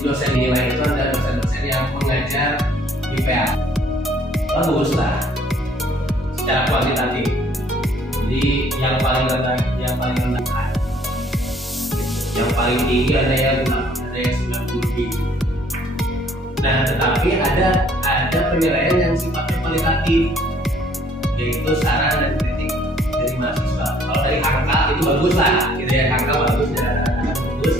dosen nilai itu adalah dosen-dosen yang mengajar di PA. Bagus lah secara kuantitatif. Jadi yang paling rendah, yang paling tinggi ada yang 90 lebih. Nah, tetapi ada penilaian yang sifatnya kualitatif, yaitu saran dan kritik dari mahasiswa. Kalau dari angka itu bagus lah, gitu ya, angka bagus, bagus.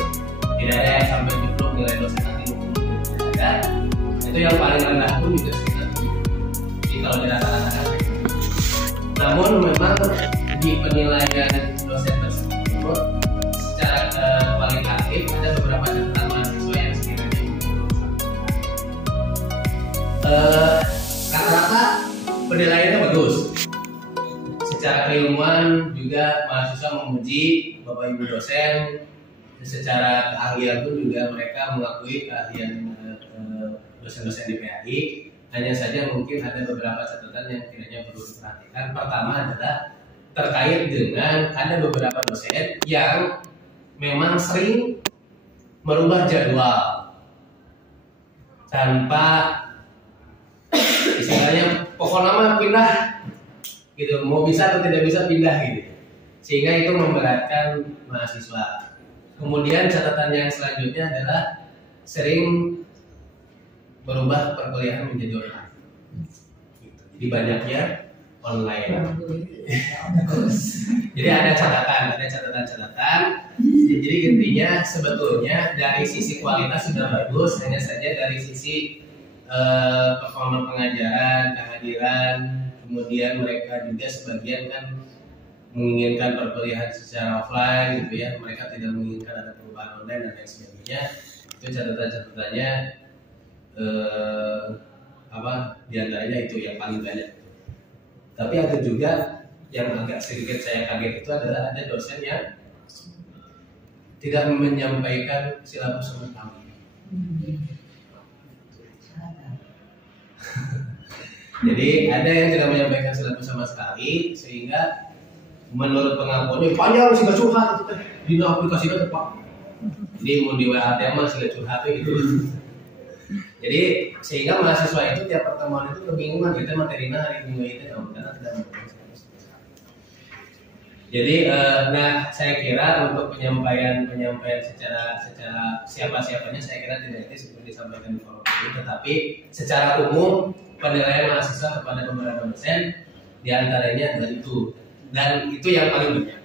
Tidak ada yang sampai jeblok nilai dosen nanti 20, tidak ada. Itu yang paling rendah pun juga sekitar 7. Jadi kalau di rata-rata. Namun memang di penilaian dosen tersebut secara kualitatif ada beberapa catatan mahasiswa yang sekiranya rata-rata penilaiannya bagus. Secara keilmuan juga mahasiswa memuji Bapak Ibu dosen. Secara keahlian pun juga mereka mengakui keahlian dosen-dosen di PAI. Hanya saja mungkin ada beberapa catatan yang kiranya perlu diperhatikan. Pertama adalah terkait dengan ada beberapa dosen yang memang sering merubah jadwal tanpa istilahnya pokoknya mah pindah gitu, mau bisa atau tidak bisa pindah gitu, sehingga itu memberatkan mahasiswa. Kemudian catatan yang selanjutnya adalah sering berubah perkuliahan menjadi online gitu. Jadi banyaknya online. Jadi ada catatan. Jadi intinya sebetulnya dari sisi kualitas sudah bagus, hanya saja dari sisi performa pengajaran, kehadiran, kemudian mereka juga sebagian kan menginginkan perkuliahan secara offline gitu ya, mereka tidak menginginkan ada perubahan online dan lain sebagainya. Itu catatan-catatannya diantaranya itu yang paling banyak. Tapi ada juga yang agak sedikit saya kaget itu adalah ada dosen yang tidak menyampaikan silabus sama sekali. Jadi ada yang tidak menyampaikan silabus sama sekali, sehingga menurut pengakuannya panjang sih gak curhat itu di aplikasi itu Pak. Jadi mau di WA mah sih gak curhat gitu. Jadi sehingga mahasiswa itu tiap pertemuan itu kebingungan kita materinya hari minggu itu karena tidak menyampaikan. Jadi saya kira untuk penyampaian secara siapa-siapanya saya kira tidak etis seperti disampaikan di forum ini, tetapi secara umum penilaian mahasiswa kepada beberapa dosen diantaranya adalah itu, dan itu yang paling banyak.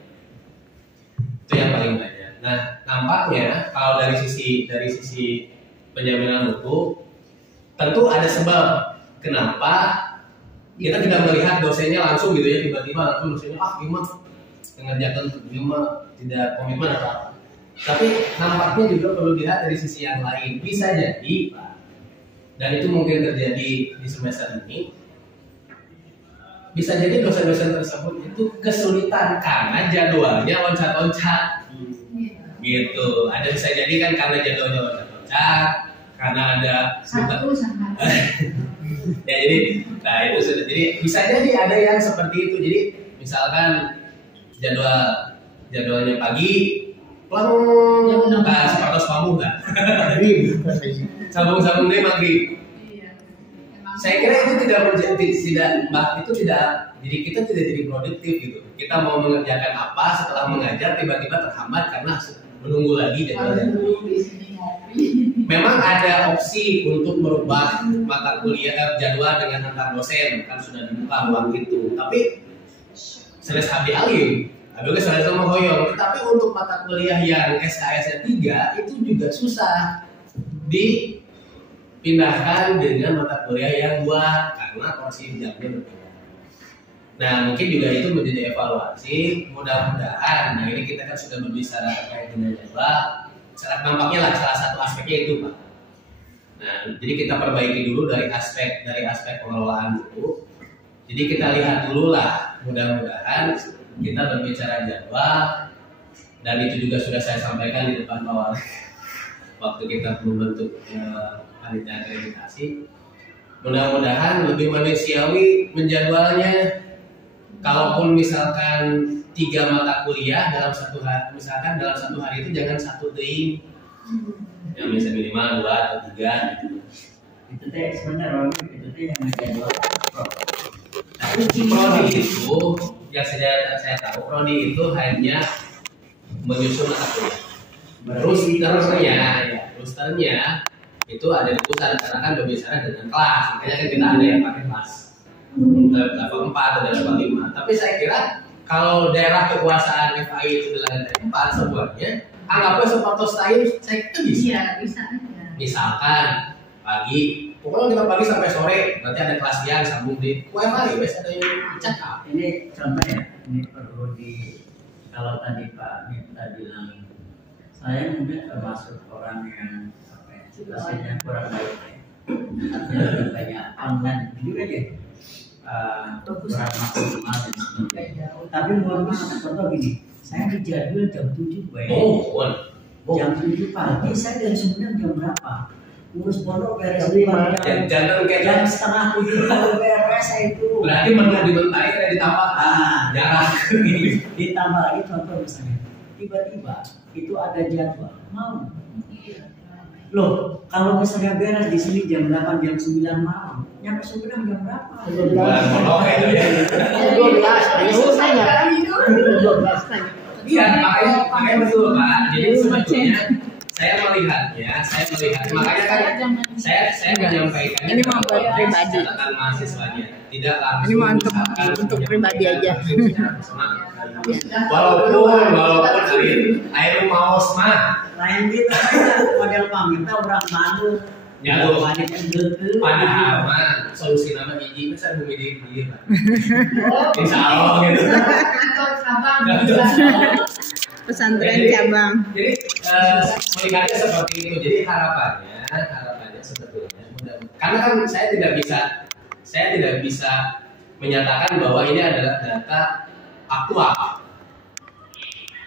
Nah, nampaknya kalau dari sisi penjaminan mutu tentu ada sebab kenapa kita tidak melihat dosennya langsung gitu ya, tiba-tiba langsung dosennya gimana mengerjakan tidak komitmen atau apa. Tapi nampaknya juga perlu dilihat dari sisi yang lain. Bisa jadi Pak, dan itu mungkin terjadi di semester ini, bisa jadi dosen-dosen tersebut itu kesulitan karena jadwalnya loncat-loncat gitu. Ada bisa jadi kan karena jadwalnya loncat-loncat, karena ada ya jadi itu sudah, jadi bisa jadi ada yang seperti itu. Jadi misalkan jadwalnya pagi sepatos kamu enggak sambung deh maghrib. Saya kira itu jadi kita tidak jadi produktif gitu. Kita mau mengerjakan apa setelah mengajar tiba-tiba terhambat karena menunggu lagi jadwalnya. Memang ada opsi untuk merubah mata kuliah jadwal dengan antar dosen, kan sudah dibuka ruang itu. Tapi seles habis alim, habis seles sama hoyong. Tapi untuk mata kuliah yang SKS 3 itu juga susah dipindahkan dengan mata kuliah yang 2 karena porsi jamnya berbeda. Nah, mungkin juga itu menjadi evaluasi. Mudah-mudahan, nah ini kita kan sudah berbicara terkait dengan jadwal. Nampaknya lah salah satu aspeknya itu Pak. Nah, jadi kita perbaiki dulu dari aspek pengelolaan dulu. Jadi kita lihat dulu lah, mudah-mudahan kita berbicara jadwal, dan itu juga sudah saya sampaikan di depan awal waktu kita membentuk panitia akreditasi. Mudah-mudahan lebih manusiawi menjadwalnya. Kalaupun misalkan 3 mata kuliah dalam satu hari, misalkan dalam satu hari itu jangan 1 ting, Yang bisa minimal 2 atau 3 gitu. Itu teh sebenarnya itu teh yang menjadwal Prodi itu yang saya tahu, prodi itu hanya menyusun mata kuliah. Terusnya itu ada di pusat karena kan berbicara dengan kelas, makanya kan kita ada yang pakai kelas level 4 atau level 5. Tapi saya kira kalau daerah kekuasaan FAI itu adalah level 4 semuanya, anggapnya sepatos time saya kira bisa. Iya, bisa aja. Misalkan pagi, pokoknya kita pagi sampai sore, nanti ada kelas siang sambung di WFH, biasa ada yang cakap. Ini contoh ya, ini perlu kalau tadi Pak Mita bilang, saya mungkin termasuk orang yang situasinya kurang baik ya. Artinya lebih banyak online juga aja, kurang maksimal dan sebagainya. Tapi menurut saya contoh gini, saya dijadwal jam 7 baik. Jam 7 pagi, saya dari sebenarnya jam berapa? Ngurus pondok beres jam setengah 7 beres saya itu. Berarti menu dibentai saya ditambah jarak. Ditambah lagi contoh misalnya, tiba-tiba itu ada jadwal mau. Loh, kalau misalnya beres di sini jam 8 jam 9 malam, nyampe Sumedang jam berapa? 12. Iya, makanya betul Pak. Jadi sebetulnya saya melihatnya, makanya kan saya menyampaikan ini mau buat pribadi, catatan mahasiswanya, tidak langsung. Ini mau untuk pribadi aja. Walaupun air mau mah lain kita model pamit orang Bandung. Ya lo padahal mah solusi nama ini bisa memilih dia Pak. Insya Allah gitu. Pesantren cabang. Jadi melihatnya seperti itu. Jadi harapannya sebetulnya karena kan saya tidak bisa menyatakan bahwa ini adalah data aktual.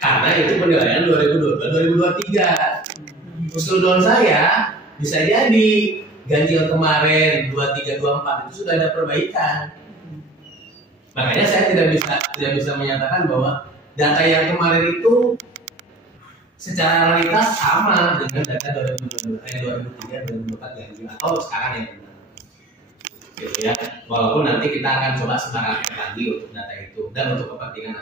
Karena itu penilaian 2022-2023. Usul saya bisa jadi ganjil kemarin 23-24 itu sudah ada perbaikan. Makanya saya tidak bisa menyatakan bahwa data yang kemarin itu secara realitas sama dengan data 2023-2024 ganjil atau sekarang yang benar. Gitu ya. Walaupun nanti kita akan coba setarakan lagi untuk data itu dan untuk kepentingan